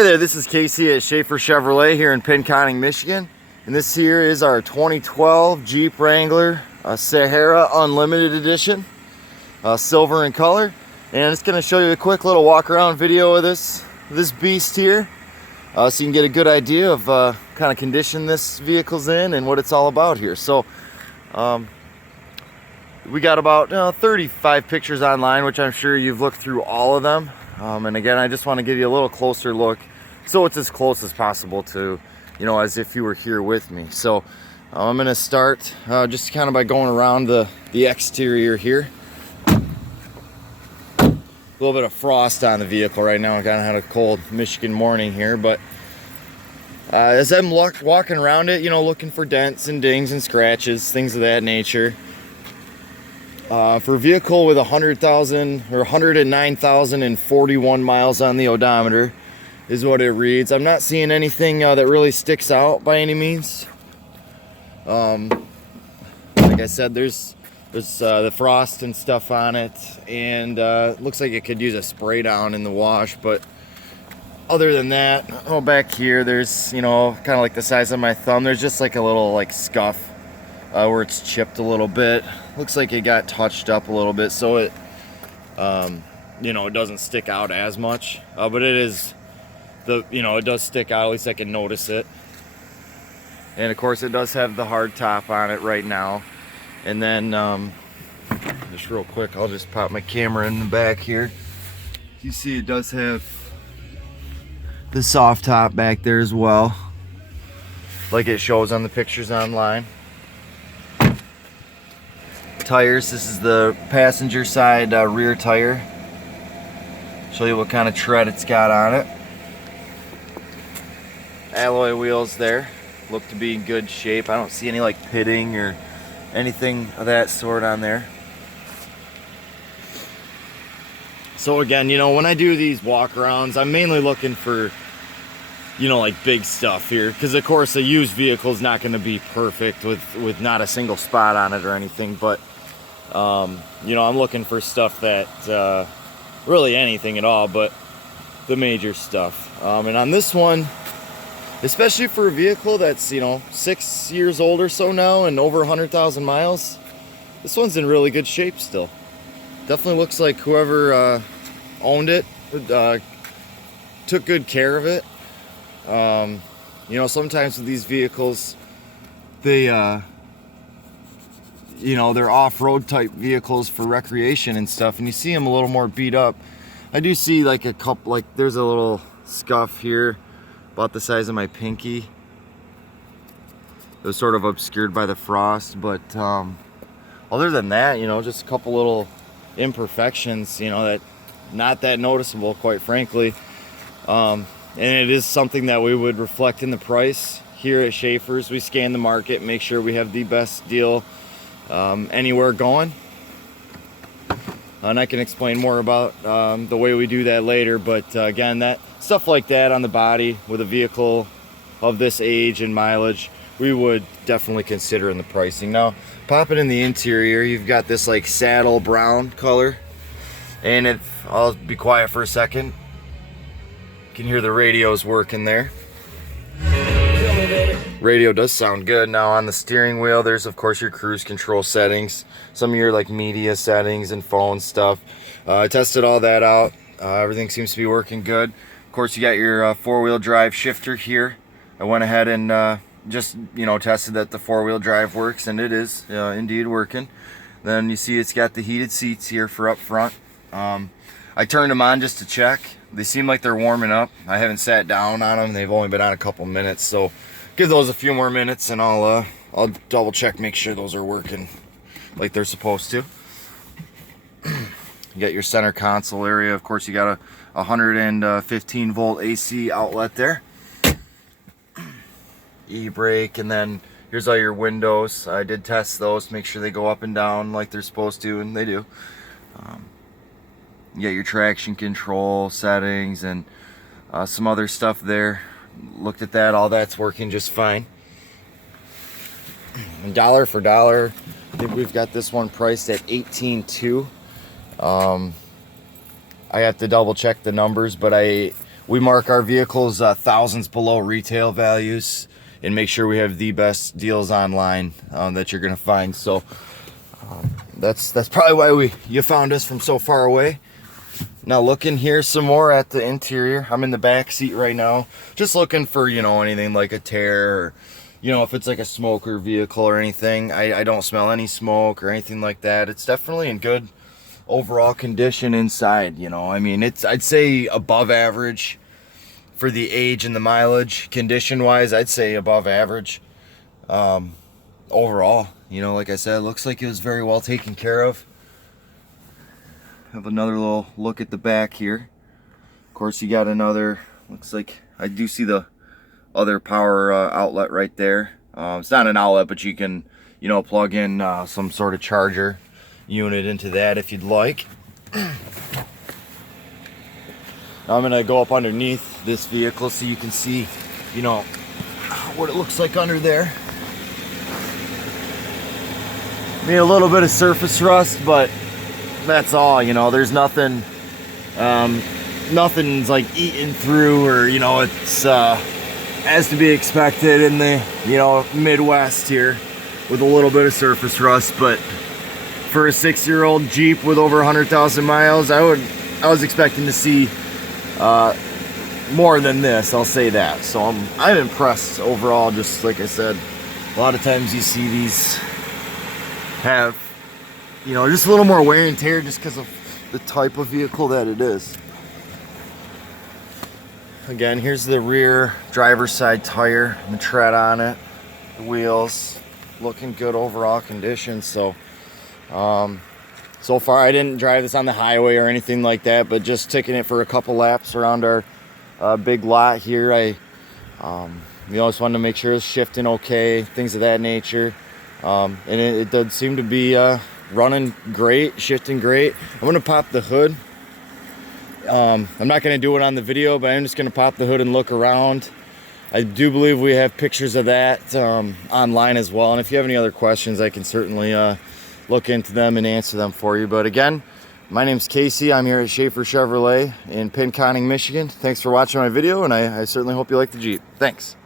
Hey there, this is Casey at Schafer Chevrolet here in Pinconning, Michigan. And this here is our 2012 Jeep Wrangler Sahara Unlimited Edition, silver in color. And it's going to show you a quick little walk around video of this beast here, so you can get a good idea of kind of condition this vehicle's in and what it's all about here. So we got about 35 pictures online, which I'm sure you've looked through all of them. And again, I just want to give you a little closer look, so it's as close as possible to, as if you were here with me. So I'm going to start just kind of by going around the exterior here. A little bit of frost on the vehicle right now. I kind of had a cold Michigan morning here, but as I'm walking around it, looking for dents and dings and scratches, things of that nature. For a vehicle with 100,000 or 109,041 miles on the odometer is what it reads. I'm not seeing anything that really sticks out by any means. Like I said, there's the frost and stuff on it, and looks like it could use a spray down in the wash. But other than that, back here, there's kind of like the size of my thumb. There's just like a little scuff where it's chipped a little bit. Looks like it got touched up a little bit, so it it doesn't stick out as much. But it is it does stick out. At least I can notice it. And of course, it does have the hard top on it right now. And then just real quick, I'll just pop my camera in the back here. You see, it does have the soft top back there as well, like it shows on the pictures online. Tires, this is the passenger side rear tire. Show you what kind of tread it's got on it. Alloy wheels there, look to be in good shape. I don't see any pitting or anything of that sort on there. So again, when I do these walk arounds, I'm mainly looking for big stuff here, because of course a used vehicle is not going to be perfect with not a single spot on it or anything, but I'm looking for stuff that really anything at all, but the major stuff. And on this one, especially for a vehicle that's 6 years old or so now and over 100,000 miles, this one's in really good shape still. Definitely looks like whoever owned it took good care of it. Sometimes with these vehicles, they they're off-road type vehicles for recreation and stuff, and you see them a little more beat up. I do see a couple, there's a little scuff here about the size of my pinky. It was sort of obscured by the frost, but other than that, just a couple little imperfections, that not that noticeable, quite frankly. And it is something that we would reflect in the price here at Schafer's. We scan the market, make sure we have the best deal anywhere going. And I can explain more about the way we do that later. But again, that stuff like that on the body with a vehicle of this age and mileage, we would definitely consider in the pricing. Now, pop it in the interior. You've got this saddle brown color, and I'll be quiet for a second. You can hear the radios working there. Radio does sound good. Now on the steering wheel, there's of course your cruise control settings, some of your media settings and phone stuff. I tested all that out. Everything seems to be working good. Of course, you got your four-wheel drive shifter here. I went ahead and just tested that the four-wheel drive works, and it is indeed working. Then you see it's got the heated seats here for up front. I turned them on just to check. They seem like they're warming up. I haven't sat down on them. They've only been on a couple minutes, so give those a few more minutes and I'll double check, make sure those are working like they're supposed to. You got your center console area. Of course, you got a 115 volt AC outlet there. E-brake, and then here's all your windows. I did test those, make sure they go up and down like they're supposed to, and they do. You got your traction control settings and some other stuff there. Looked at that, all that's working just fine. And dollar for dollar, I think we've got this one priced at $18,200. I have to double check the numbers, but we mark our vehicles thousands below retail values and make sure we have the best deals online that you're gonna find. So that's probably why you found us from so far away. Now looking here some more at the interior. I'm in the back seat right now, just looking for, you know, anything like a tear, or, you know, if it's like a smoker vehicle or anything. I don't smell any smoke or anything like that. It's definitely in good overall condition inside, you know. I mean, I'd say above average for the age and the mileage. Condition wise, I'd say above average. Overall, you know, like I said, it looks like it was very well taken care of. Have another little look at the back here. Of course, you got another, looks like, I do see the other power outlet right there. It's not an outlet, but you can, you know, plug in some sort of charger unit into that if you'd like. Now I'm gonna go up underneath this vehicle so you can see, you know, what it looks like under there. Maybe a little bit of surface rust, but that's all, you know. There's nothing, nothing's like eaten through, or, you know, it's as to be expected in the, you know, Midwest here with a little bit of surface rust. But for a 6-year-old Jeep with over 100,000 miles, I was expecting to see more than this, I'll say that. So I'm impressed overall. Just like I said, a lot of times you see these have, you know, just a little more wear and tear just because of the type of vehicle that it is. Again, here's the rear driver's side tire and the tread on it. The wheels looking good overall condition. So so far I didn't drive this on the highway or anything like that, but just taking it for a couple laps around our big lot here. I just wanted to make sure it's shifting okay, things of that nature. And it does seem to be running great, shifting great. I'm gonna pop the hood. I'm not gonna do it on the video, but I'm just gonna pop the hood and look around. I do believe we have pictures of that online as well, and if you have any other questions, I can certainly look into them and answer them for you. But again, my name's Casey. I'm here at Schafer Chevrolet in Pinconning, Michigan. Thanks for watching my video, and I certainly hope you like the Jeep. Thanks.